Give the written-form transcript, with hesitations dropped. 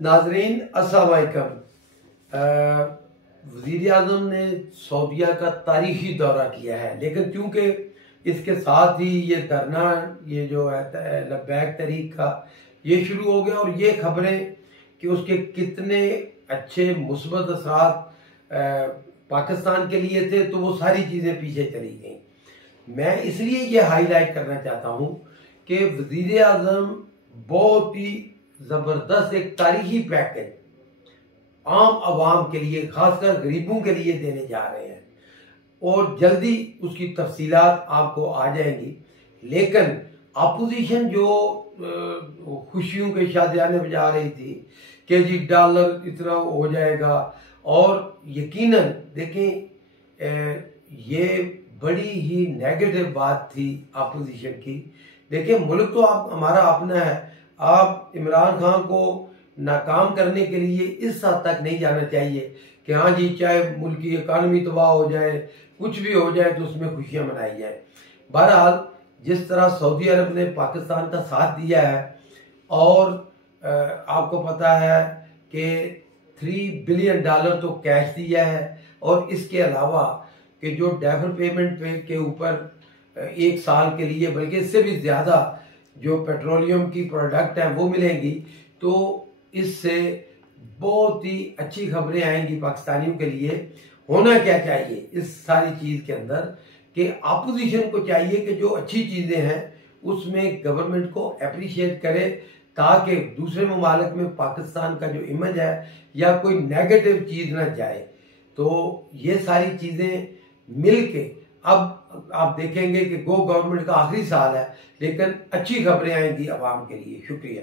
नाजरीन अस्सलाम वालेकुम। वज़ीर आज़म ने सऊदीया का तारीखी दौरा किया है, लेकिन क्योंकि इसके साथ ही ये धरना, ये जो है लब्बैक तहरीक का, ये शुरू हो गया। और ये खबरें कि उसके कितने अच्छे मुस्बत असरात पाकिस्तान के लिए थे, तो वो सारी चीज़ें पीछे चली गई। मैं इसलिए ये हाईलाइट करना चाहता हूँ कि वज़ीर आज़म बहुत ही ज़बरदस्त एक तारीखी पैकेज आम आवाम के लिए, खासकर गरीबों के लिए देने जा रहे हैं और जल्दी उसकी तफसीलात आपको आ जाएंगी। लेकिन अपोजिशन जो खुशियों के शादियाने बजा रही थी कि जी डॉलर इतना हो जाएगा, और यकीनन देखें ये बड़ी ही नेगेटिव बात थी अपोजिशन की। देखिए, मुल्क तो आप हमारा अपना है। आप इमरान खान को नाकाम करने के लिए इस हद तक नहीं जाना चाहिए कि हाँ जी, चाहे मुल्क की इकानमी तबाह हो जाए, कुछ भी हो जाए, तो उसमें खुशियां मनाई जाए। बहरहाल, जिस तरह सऊदी अरब ने पाकिस्तान का साथ दिया है, और आपको पता है कि $3 बिलियन तो कैश दिया है, और इसके अलावा कि जो डेफर पेमेंट पे के ऊपर 1 साल के लिए, बल्कि इससे भी ज़्यादा जो पेट्रोलियम की प्रोडक्ट हैं वो मिलेंगी, तो इससे बहुत ही अच्छी खबरें आएंगी पाकिस्तानियों के लिए। होना क्या चाहिए इस सारी चीज़ के अंदर कि अपोजिशन को चाहिए कि जो अच्छी चीज़ें हैं उसमें गवर्नमेंट को अप्रिशिएट करे, ताकि दूसरे ममालिक में पाकिस्तान का जो इमेज है या कोई नेगेटिव चीज़ ना जाए। तो ये सारी चीज़ें मिल के अब आप देखेंगे कि गवर्नमेंट का आखिरी साल है, लेकिन अच्छी खबरें आएंगी आवाम के लिए। शुक्रिया।